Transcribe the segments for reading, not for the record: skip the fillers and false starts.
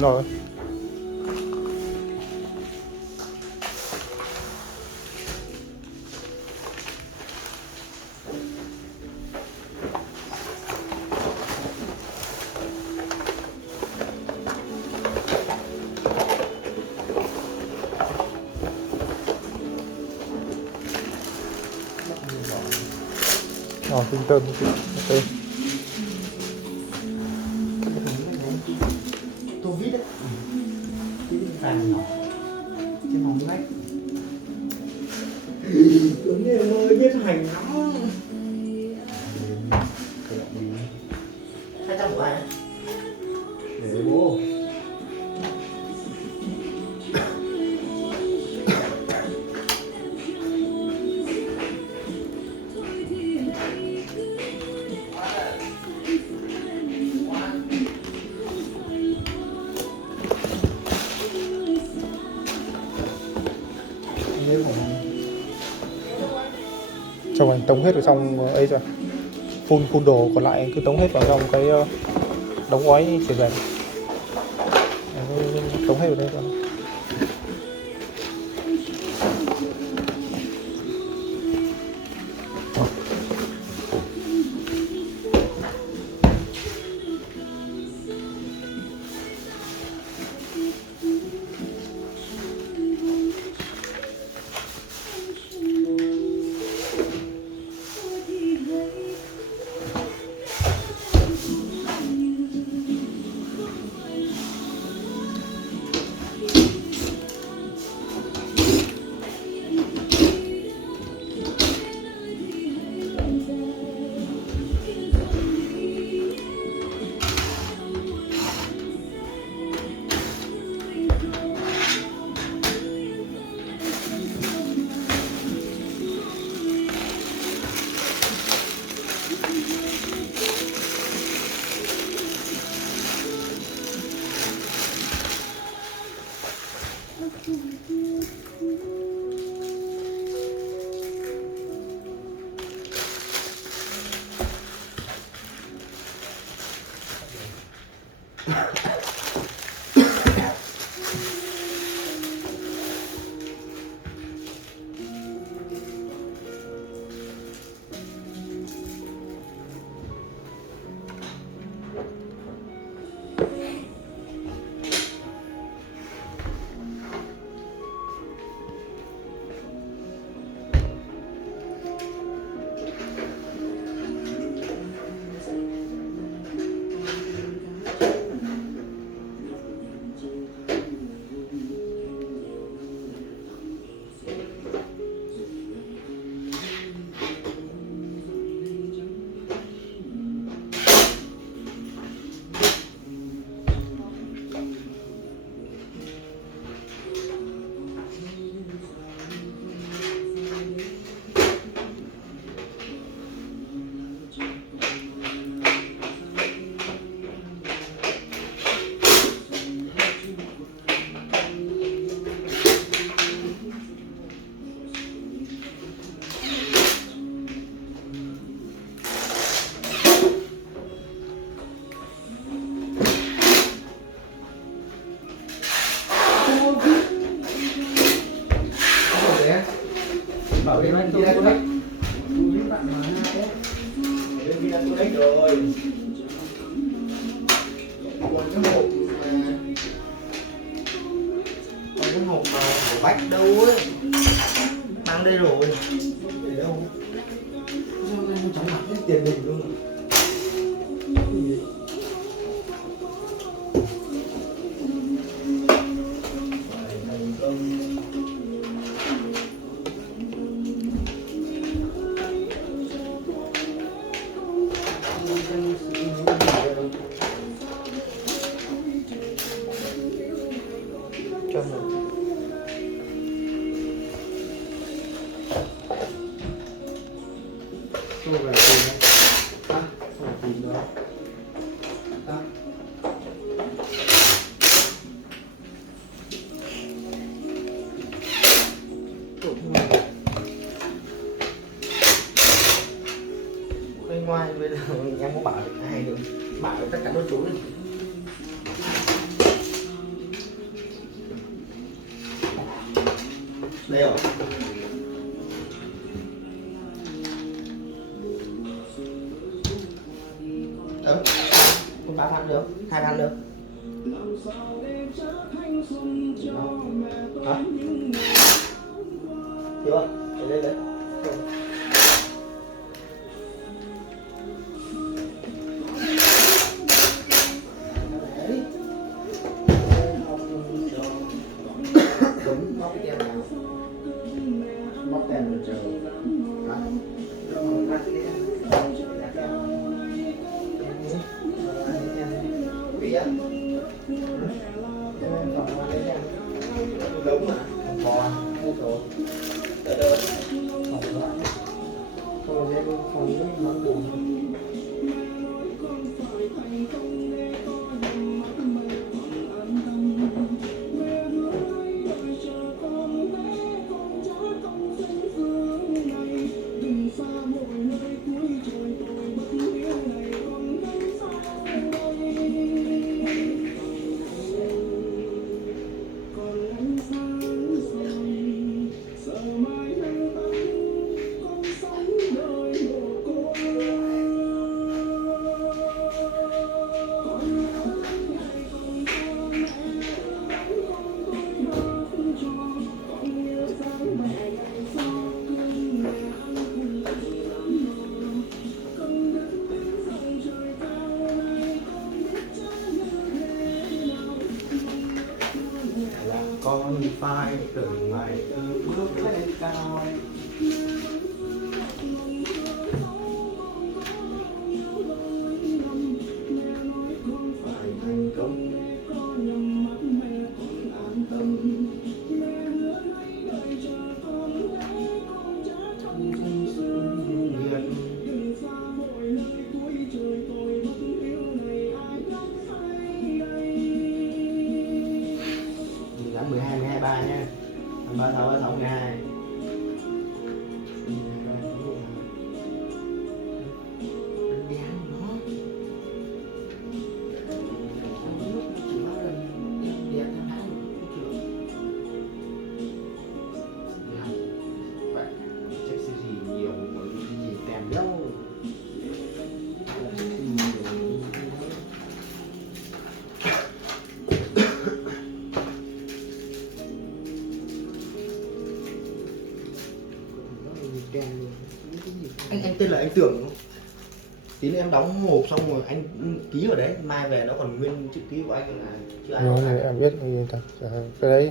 Rồi. Rồi, tinh tơn ok. Tô vít đấy, cái vàng nhỏ trên mỏng lách. Tuấn em ơi biết hành lắm. 200 của ai đấy? Để bố. Chồng anh tống hết vào trong ấy rồi. Phun đồ còn lại cứ tống hết vào trong cái đóng gói chuyển về. Tống hết vào đây rồi. Bảo cái anh tôi đấy. Bạn mà đấy. Bên kia tôi đấy rồi. Còn cái hộp của bách đâu ấy. Mang đây rồi. Để đâu? Sao anh chóng mặt hết tiền mình luôn. Tôi về tìm đó. Tôi tìm đó. Đó. Bên ngoài bây giờ em có bảo được ai được bảo tất cả đối chú này. Đây rồi. Con 3 phân được, 2 phân được. Hả? Hiểu không? Để đây. Đúng, móc cái keo nào. Móc keo mình chờ. Hả? Đúng mà, bò, rồi. Đợi đợi. Không sẽ không nước mắm buồn. Con phải từng ngày bước lên cao. Phải thành công an tâm. Tháng 12, 12, 3 nha. 36, 36, 12. Anh tên là anh Tưởng không? Tí nữa em đóng hộp xong rồi anh ký vào đấy, mai về nó còn nguyên chữ ký của anh là chứ ai Rồi, em biết cái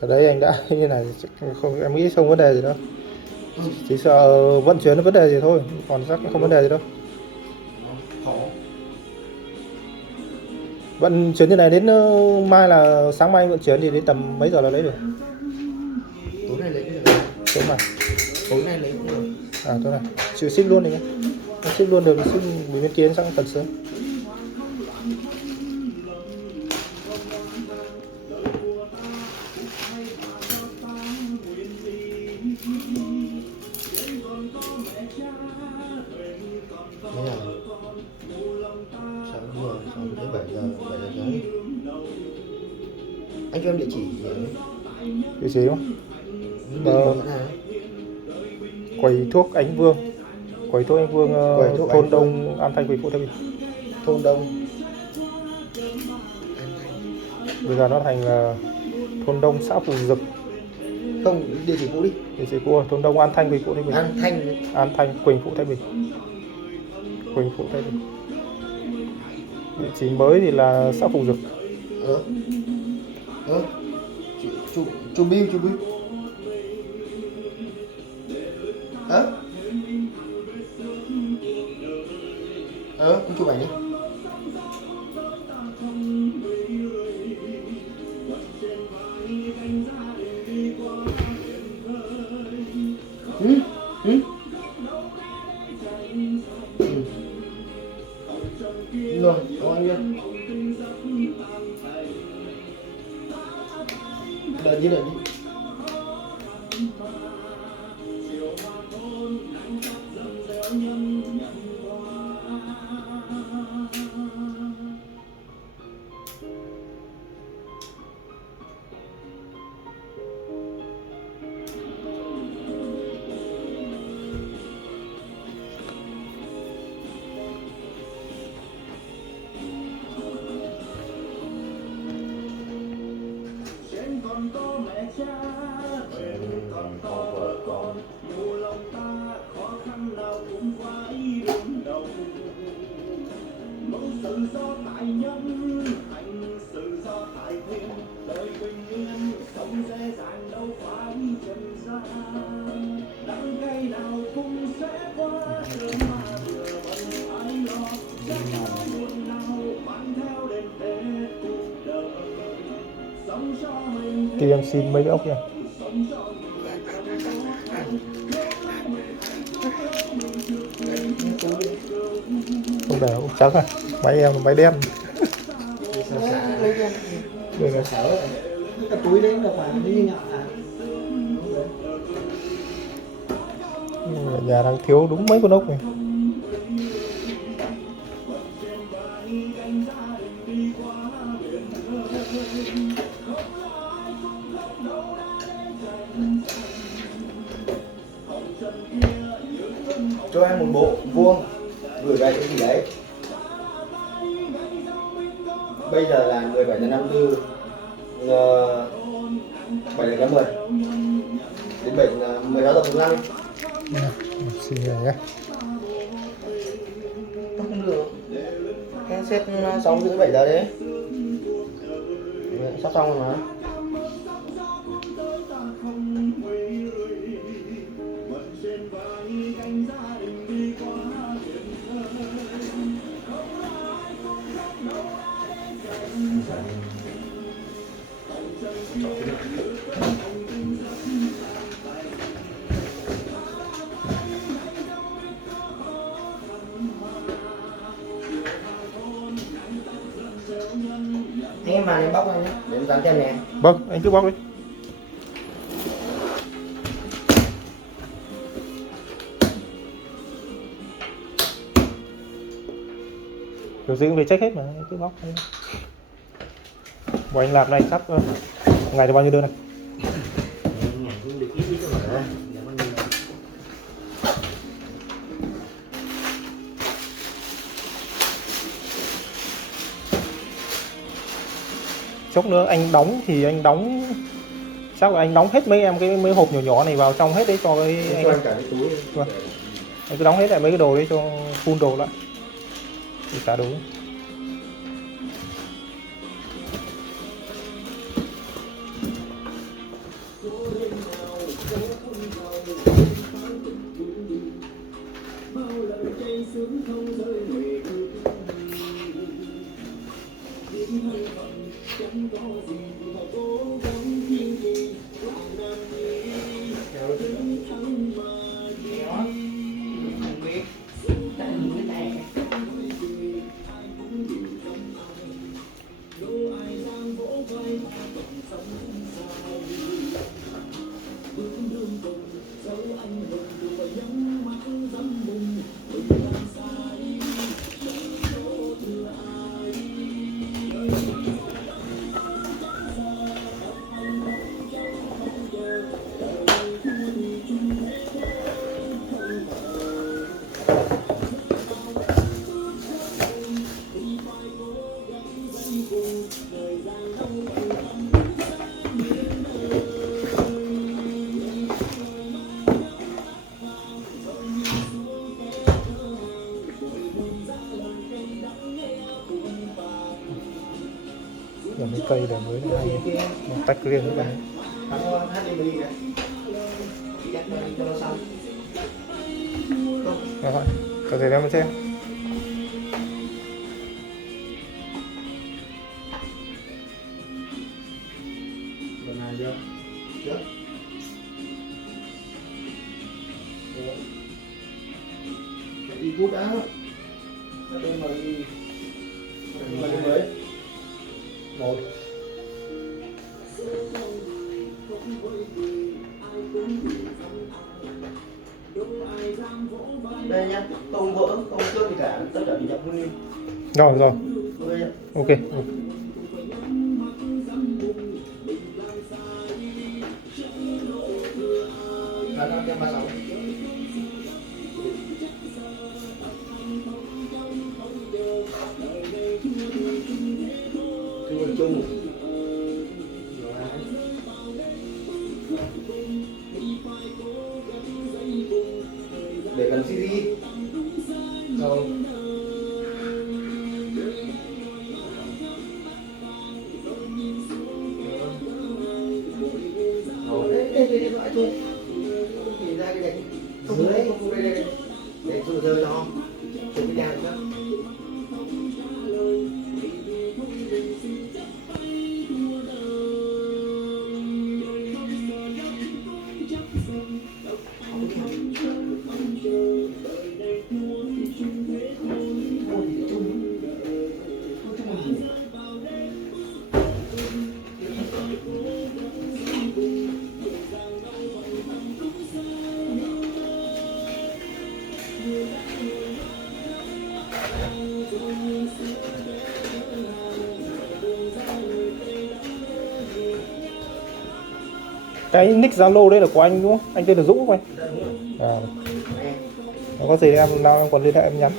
đấy anh đã như này không, em nghĩ không vấn đề gì đâu. Chỉ sợ vận chuyển nó vấn đề gì thôi, còn chắc không vấn đề gì đâu. Khó. Vận chuyển như này đến mai là sáng mai vận chuyển thì đến tầm mấy giờ là lấy được? Tối nay lấy cũng được. Tối mai. Tối nay lấy cũng được. À tối nay. Chịu ship luôn đi nhé. Ship luôn được thì ship vì bên kia sang tận sớm. Mấy giờ? 6 giờ, 6 tới 7 giờ, 7 giờ sáng. Anh cho em địa chỉ gì? Địa chỉ đúng không? Quầy thuốc Ánh Vương. Quầy thuốc Ánh Vương, thôn Đông, An Thanh, Quỳnh Phụ, Thái Bình. Thôn Đông. Bây giờ nó thành thôn Đông, xã Phù Dực. Không, địa chỉ cũ đi. Địa chỉ cũ thôn Đông, An Thanh, Quỳnh Phụ, Thái Bình. An Thanh, Quỳnh Phụ, Thái Bình. Quỳnh Phụ, Thái Bình. Địa chỉ mới thì là xã Phù Dực. Chú Bill. Con chụp ảnh đi. Rồi, có anh nhé. Đợi đi. Kia em xin mấy cái ốc nha. Không để ốc trắng à? Máy em là máy đen. Lấy đen. Đây này. Sở cái túi đấy là phải như nhọn à. Ở nhà đang thiếu đúng mấy con ốc này. Cho em một bộ vuông gửi về cái gì đấy. Bây giờ là 17/54 7/10 đến 16:45 đi. Xin nhờ nhé. Không được. Em xếp 6:30-7 giờ đấy. Sắp xong rồi mà. Em mà em bóc ra nhé, để em dán tem nè. Vâng, anh cứ bóc đi. Kiểu gì cũng phải check hết mà, anh cứ bóc. Của anh làm này sắp ngày thì bao nhiêu đơn này? Chốc nữa anh đóng thì anh đóng chắc là anh đóng hết mấy em cái mấy hộp nhỏ nhỏ này vào trong hết đấy cho cái anh. Cho anh cả cái túi. Vâng. Anh cứ đóng hết lại mấy cái đồ đấy cho full đồ lại. Thì cả đồ. Làm cái cây để mới hay tách riêng cái này. Rồi, có thể đem lên xem. Lần này chưa? Chưa. Đi cút đã. Đây mà đi. Mà đi mới. Một. Đây nhá, không vỡ, không cướp gì cả, tất cả bị nhập nguyên. Rồi rồi. Ok. Chung. để gần CD rồi. Đây loại thôi thì ra cái đánh không đấy không đây để rơi rơi cho chụp cái đèn nữa. Cái nick Zalo đây là của anh đúng không? Anh tên là Dũng không anh? À. Nó có gì em nào em còn liên hệ em nhắn.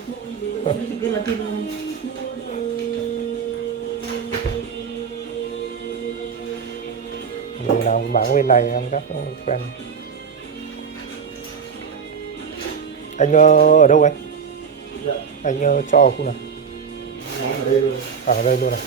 Người nào bán bên này em chắc cũng quen. Anh ở đâu anh? Dạ. Anh cho ở khu nào? Ở đây luôn. Ở đây luôn này.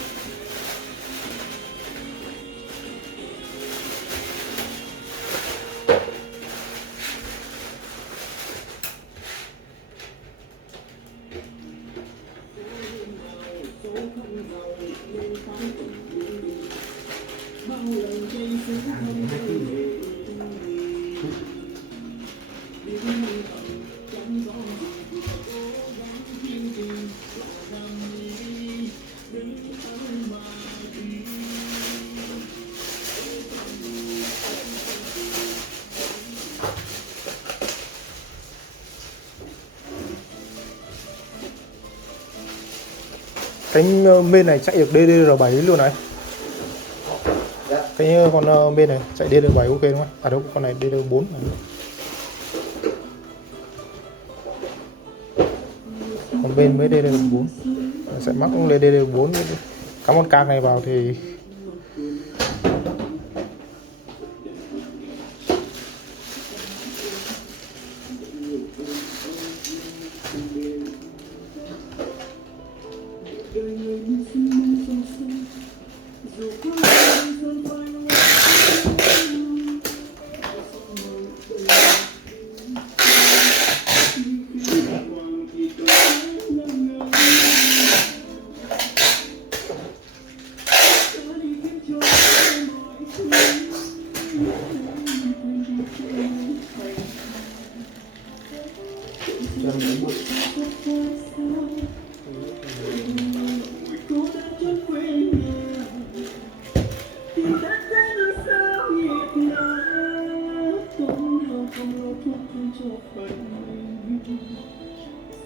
Cái bên này chạy được DDR7 luôn này. Dạ. Cái con bên này chạy DDR7 ok đúng không? À đâu, con này DDR4 này. Còn bên mới DDR4 sẽ mắc lên DDR4. Cắm con card này vào thì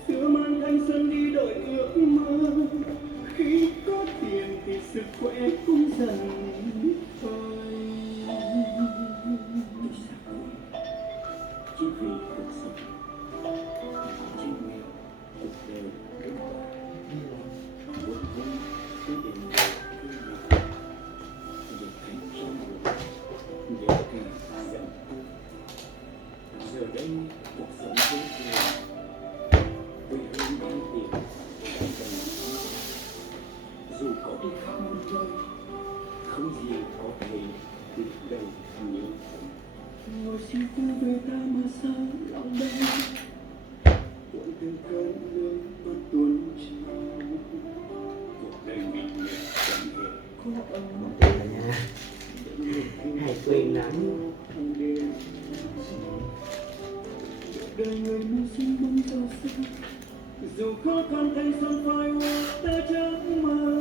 xưa mang thanh xuân đi đổi ước mơ, khi có tiền thì sức khỏe cũng dần phai. Chỉ vì cuộc sống chỉ nghèo cuộc đời kết quả buồn vui cứ đến cứ nào giờ thành trong buồn giờ thì giận giờ đây cuộc sống vô thường vì hơn bao tiền đang dần dù có đi khắp muôn nơi không gì có thể được đầy nhiều ngồi suy tư về ta mà sao lòng đây cuộn từng cơn nước mắt tuôn trào cuộc đời mình chẳng hề có ấm Hay quên lắm. đời người mưu sinh bóng giàu xa dù khó khăn thanh xuân phai hoa ta chẳng mơ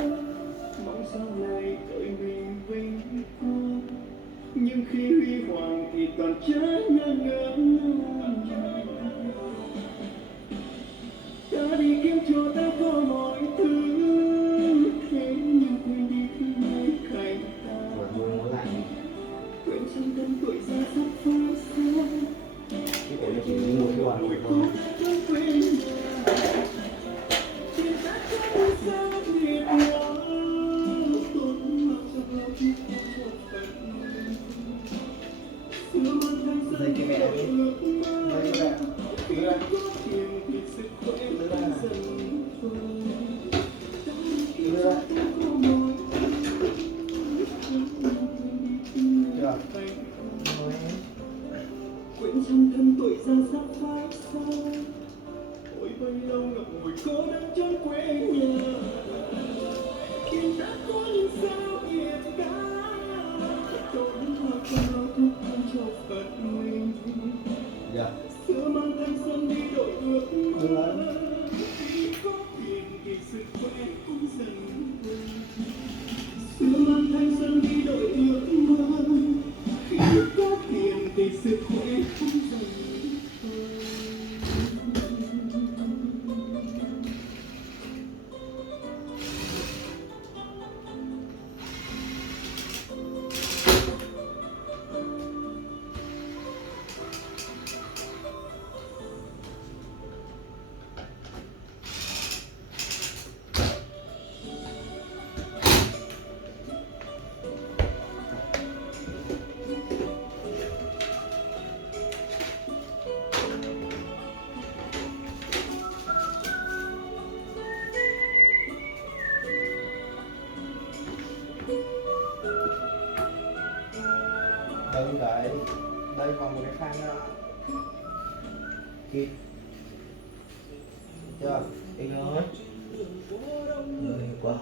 mong sau này đời mình vinh quang nhưng khi huy hoàng thì toàn trái ngơ ngơ ta đi kiếm cho ta có mọi thứ thế nhưng quên đi thứ nơi cạnh ta quên trong tâm tuổi già sắp phai xa Cái này chỉ một cái đoạn thôi. Dây cái mẹ đi. quên trong thân tuổi già sắp phai xa, ôi bao lâu ngậm ngùi cô đơn trong quê nhà, khi đã có những sao hiền ca, tốn hoa cao thúc thân cho phật mình. Xưa mang thanh xuân đi đổi ước mơ, khi có tiền thì sức khỏe cũng dần quên. Xưa mang thanh xuân đi đổi ước mơ, khi có tiền thì sức khỏe cũng dần quên. Đây vào một cái khăn nữa kịp chưa anh ơi người quá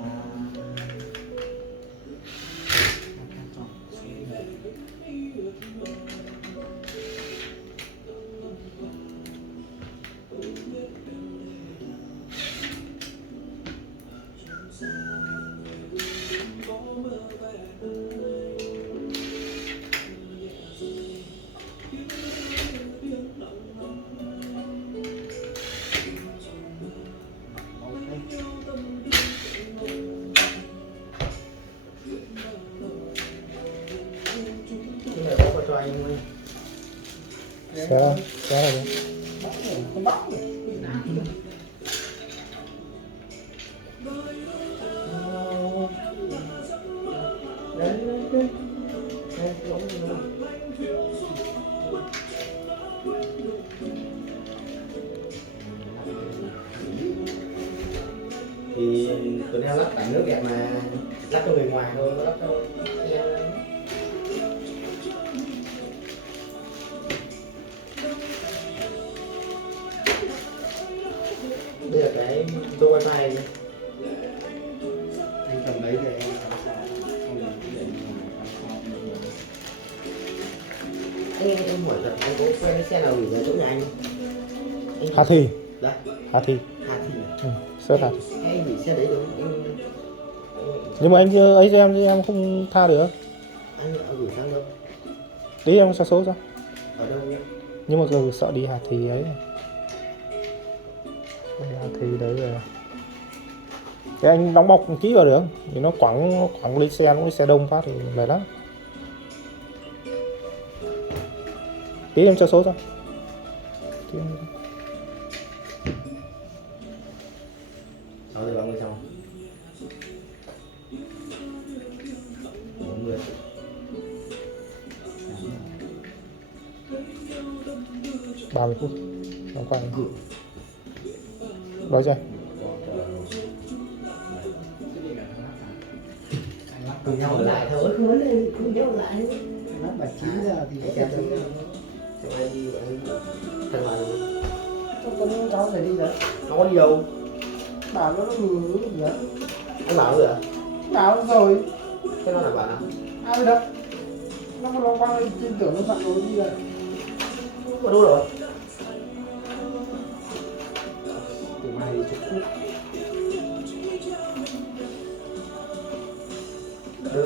cho anh ơi. Xé rồi. Không bóc được. Đấy, thì tụi em lắp tặng nước đẹp mà lắp cho người ngoài thôi, lắp cho đây là cái tô wifi này. Anh cầm đấy thì em em hỏi thật, anh có quen cái xe nào gửi về chỗ nhà anh không? Hà Thì. Đấy. Hà Thì. Hà Thì. Search Hà Thì. Anh gửi xe đấy được Nhưng mà anh chưa ấy cho em không tha được. Anh gửi sang đâu? Đi em xa số ra. Ở đâu nhé? Nhưng mà giờ sợ đi Hà Thì ấy. Hà Thì đấy rồi. Cái anh đóng bọc kỹ vào được. Thì nó quẳng lên xe, nó lên xe đông phát thì mệt lắm. Tí em cho số ra. Đó thì 30 xong. 40. $30 nó qua nói cho cùng nhau ở lại thôi, không vấn đề cùng nhau ở lại. Nó 9 giờ thì Em thấy chẳng ai đi anh thằng nào không có những cháu phải đi rồi. nó có đi đâu? Bảo nó ngừ gì đó. Anh bảo rồi à? Bảo rồi. Thế nó là bạn nào? Ai biết đâu. Nó có lo quăng lên tin tưởng nó bạn rồi đi rồi. Có đâu rồi? Từ mai đi chụp phút. Đưa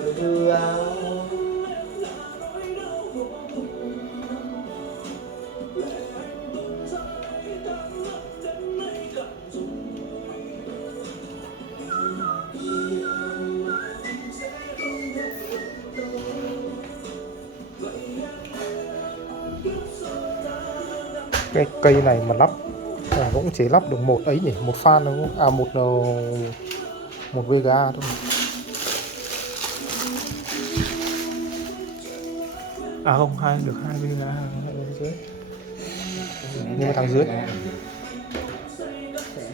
cái cây này mà lắp cũng chỉ lắp được một ấy nhỉ, một fan thôi, à một VGA thôi. À không, được hai VGA ở dưới. Nhưng mà thằng dưới chạy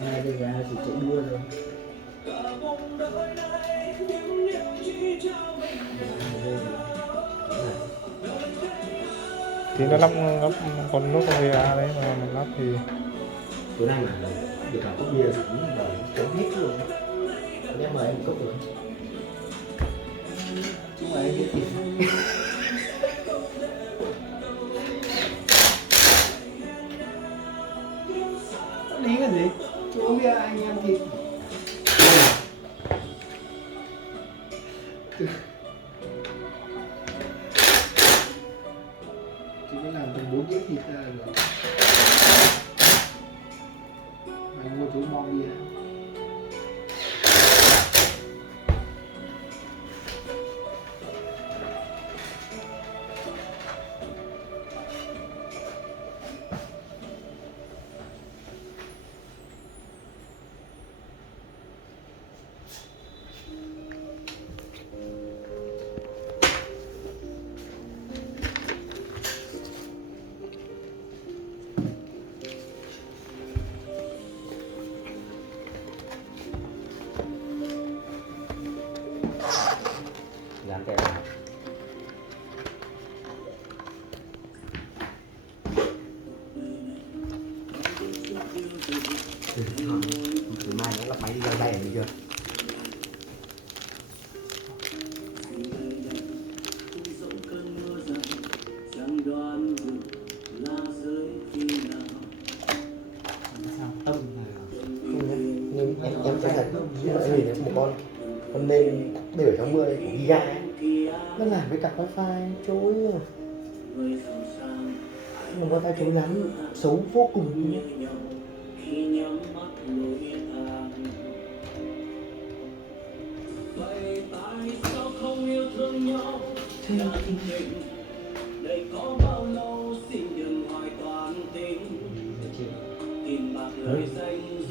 hai cái gà chỉ chạy đua rồi. thì nó lắp còn nốt con VA đấy mà mình lắp thì Tối nay mà được cả cốc bia sẵn và chống hết luôn. Em mời em một cốc rồi. Chúng mày em biết gì? Lý cái gì? Chú uống bia anh em thì chú có làm thành 4 đĩa thịt ra rồi. Anh mua chú mong bia. Làm cái này. Từ mai nó lắp máy đi ra đây được chưa? Sao tâm này nhưng em cho thật em nhìn thấy một con nêm để ở trong mưa của Giga ấy, nó làm với cặp wifi chối rồi. Một wifi chối lắm, xấu vô cùng.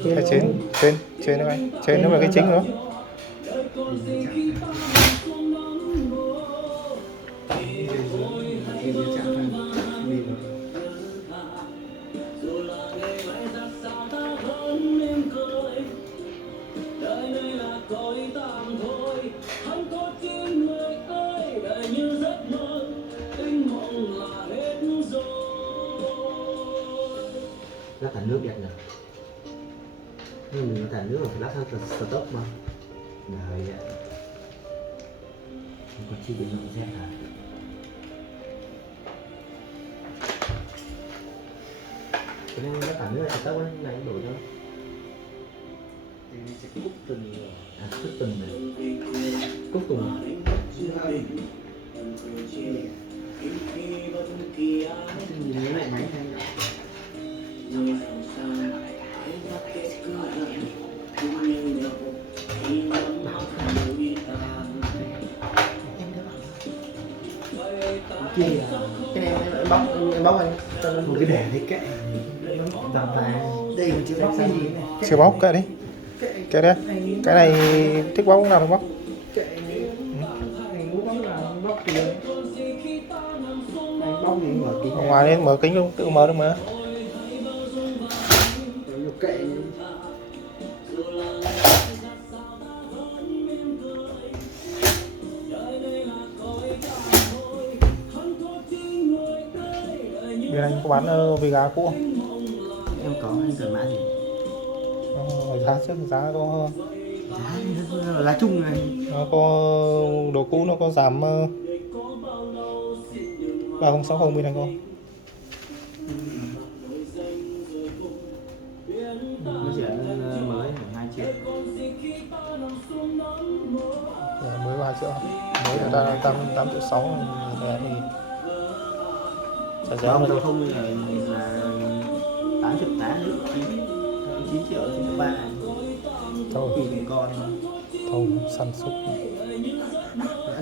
cái trên nó anh, trên nó là cái chính nữa. Lắp cả nước đẹp nhỉ? Nhưng mình cả nước phải lắp theo stop mà. Đấy ạ. Không có chi biến động dép hả? Cái này lắp cả nước là stop ấy, này đổi cho. Thì sẽ cúc từng rồi. À, cúc từng này. Cúc từng. Nhìn cái này máy hay nhỉ? Kia cái này em bóc anh cho nó một cái để đấy kệ tầm này đây mình chưa bóc cái gì này Chưa bóc cái đi, cái đấy, cái này thích bóc lúc nào thì bóc. kệ anh muốn bóc là bóc thì anh bóc thì mở kính Ở ngoài lên mở kính không tự mở được mà. rồi kệ Bên anh có bán Vega cũ không? em có anh cần mã gì Giá trước giá có giá chung này nó có đồ cũ nó có giảm 3060 bên anh không? nó chỉ mới 2 triệu Mới 3 triệu, mới người ta 8 triệu 6 thì trả giá không rồi. đâu không là 8 triệu 8 9 triệu 3 Thôi tùy con thôi sản xuất.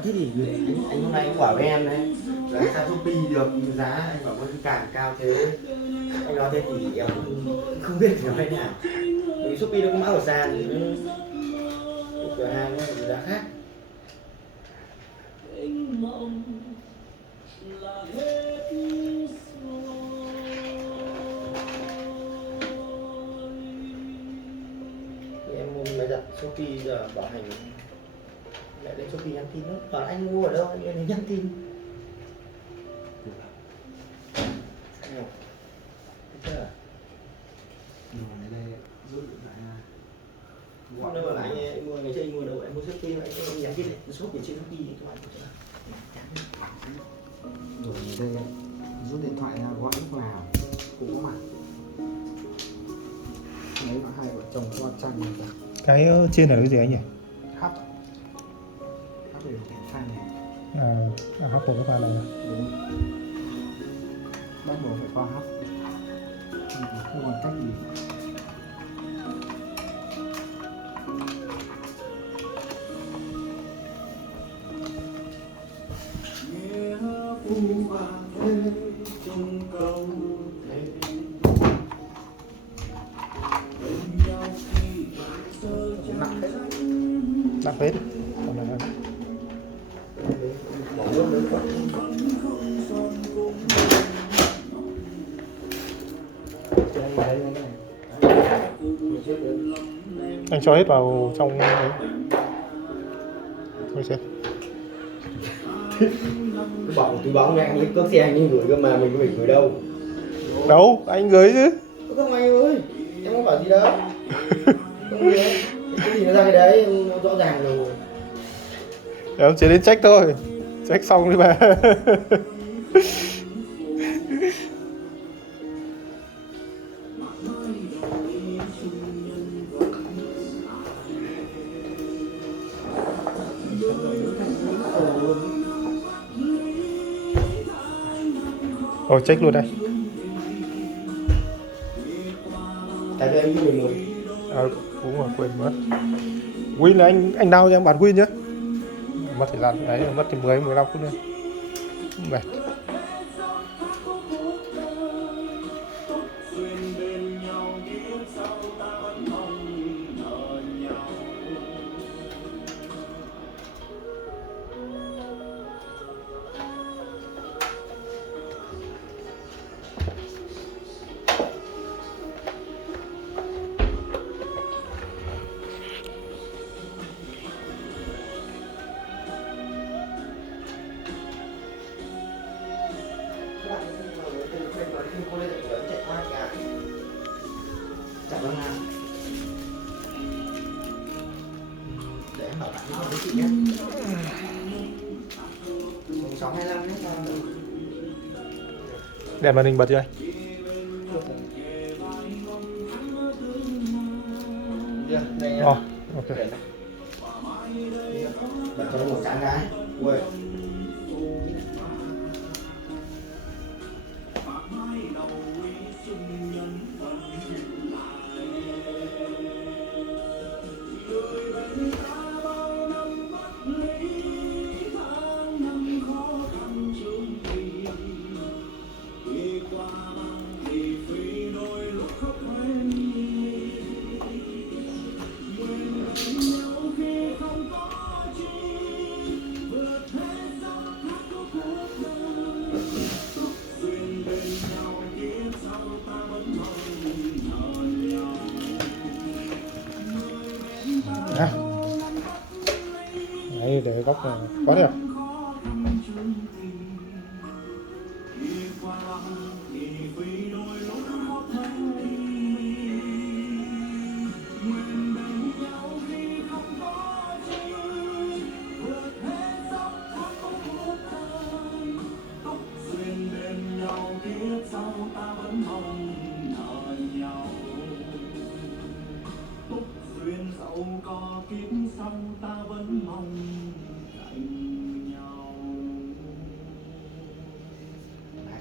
thế thì anh hôm nay anh bảo với em đấy là anh ra Shopee được giá anh bảo với càng cao thế anh nói thế thì em không biết thì nói thế nào vì Shopee nó có mã ở sàn thì cửa hàng nó giá khác. Shopee giờ bảo hành lại lên Shopee nhắn tin nữa, bảo anh mua ở đâu anh lên nhắn tin. Thấy chưa? Đồ này đây rút điện thoại ra. Gọi đâu mà anh mua ngày trước anh mua đâu anh mua Shopee mà anh nhắn tin này shop trên Shopee các bạn. Đồ này đây rút điện thoại ra gọi lúc nào cũng có mặt. Đấy là hai vợ chồng qua tranh này cả. Cái trên là cái gì anh nhỉ? Hấp hấp để điện tranh này. Hấp của cái pha này. Đúng. Bắt buộc phải qua hấp. Không còn cách gì. Cũng nặng đấy. Nặng phết. Còn này Bỏ nước nữa quá. Đây này. anh cho hết vào trong đấy. Thôi xem. Cứ bảo túi báo anh lấy cước xe anh đi gửi cơ mà mình có phải gửi đâu. Đâu, anh gửi chứ. Không anh ơi, em không bảo gì đâu. Không gì đâu. Cái gì nó ra cái đấy em rõ ràng rồi. Em chỉ đến check thôi. Check xong đi mà. Rồi check luôn đây. Tại vì anh biết 11. Đúng rồi, quên mất. Win là anh đao cho em bán win nhá. Mất thời gian đấy, mất thì 10-15 phút nữa. Mệt. Để em bảo bạn với chị nhé. 625 nhé. Đèn màn hình bật chưa anh? Đây nhá. Ok. Bật cho nó một trắng cái. Ui. Đấy, để góc này quá đẹp.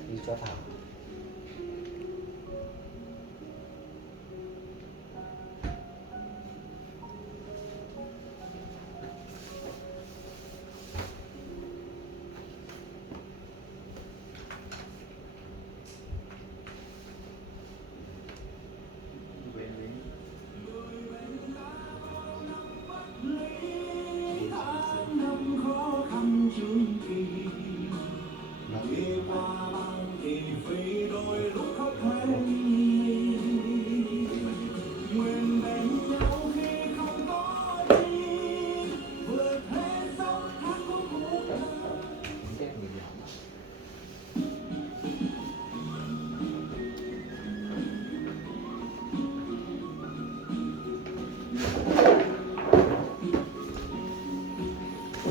Đi cho Thảo.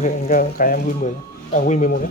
Anh cái em Win 10 à Win 11 nhé.